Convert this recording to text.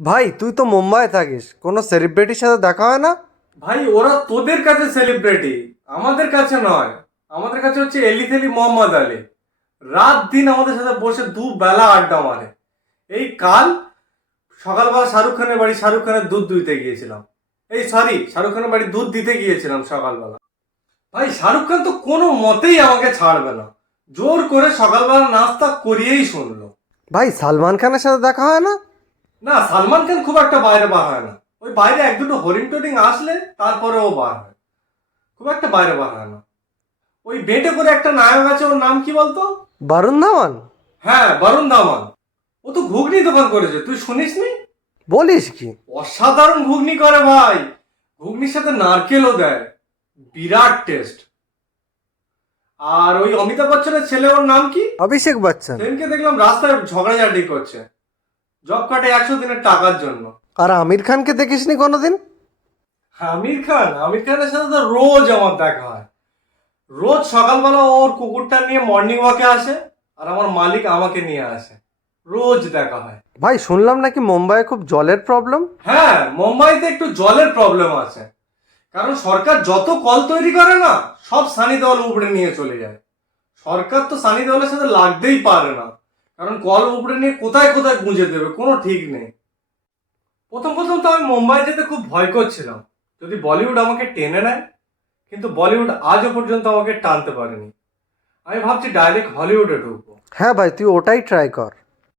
ভাই তুই তো মুম্বাই থাকিস। কোনো সেলিব্রিটির সাথে দেখা হয় না? ভাই ওরা তোদের কাছে সেলিব্রিটি আমাদের কাছে নয়। আমাদের কাছে হচ্ছে এলি এলিথেলি মোহাম্মদ আলী। রাত দিন আমাদের সাথে বসে দু বেলা আড্ডা মারে। এই কাল সকালবেলা শাহরুখ খানের বাড়ি শাহরুখ খানের দুধ দুইতে গিয়েছিলাম। এই সরি শাহরুখ খানের বাড়ি দুধ দিতে গিয়েছিলাম সকালবেলা। ভাই শাহরুখ খান তো কোনো মতেই আমাকে ছাড়বে না। জোর করে সকালবেলা নাস্তা করিয়েই শুনলো। ভাই সালমান খানের সাথে দেখা হয় না? না সালমান খান খুব একটা বাইরে বার হয় না। ওই বাইরে এক দুটো হরিণ টরিং আসলে তারপরে ও বার হয়। খুব একটা বাইরে বার হয় না। ওই বেটে করে একটা নায়ক আছে ওর নাম কি বলতো? বারুণ ধাওয়ান? হ্যাঁ বরুণ ধামান ও তো ঘুগনি দোকান করেছে তুই শুনিসনি বলিস কি? অসাধারণ ঘুগনি করে ভাই। ঘুগনির সাথে নারকেলও দেয়। বিরাট টেস্ট। আর ওই অমিতাভ বচ্চনের ছেলে ওর নাম কি? অভিষেক বচ্চন। সেদিনকে দেখলাম রাস্তায় ঝগড়াঝাটি করছে। জব কাটে একশো দিনের টাকার জন্য। আর আমির খানকে দেখিসনি কোনোদিন? আমির খান? আমির খানের সাথে তো রোজ আমার দেখা হয়। রোজ সকালবেলা ওর কুকুরটা নিয়ে মর্নিং ওয়াকে আসে আর আমার মালিক আমাকে নিয়ে আসে। রোজ দেখা হয়। ভাই শুনলাম নাকি মুম্বাইয়ে খুব জলের প্রবলেম হ্যাঁ মুম্বাইতে একটু জলের প্রবলেম আছে। কারণ সরকার যত কল তৈরি করে না সব সানি দেওয়াল উপরে নিয়ে চলে যায়। সরকার তো সানি দেওয়ালের সাথে লাগতেই পারে না। কারণ কল উপরে নিয়ে কোথায় কোথায় গুঁজে দেবে, কোনো ঠিক নেই। প্রথম প্রথম তো আমি মুম্বাই যেতে খুব ভয় করছিলাম। যদি বলিউড আমাকে টেনে নেয়, কিন্তু বলিউড আজও পর্যন্ত আমাকে টানতে পারেনি। আমি ভাবছি ডাইরেক্ট হলিউডে ঢুকবো। হ্যাঁ ভাই, তুই ওটাই ট্রাই কর।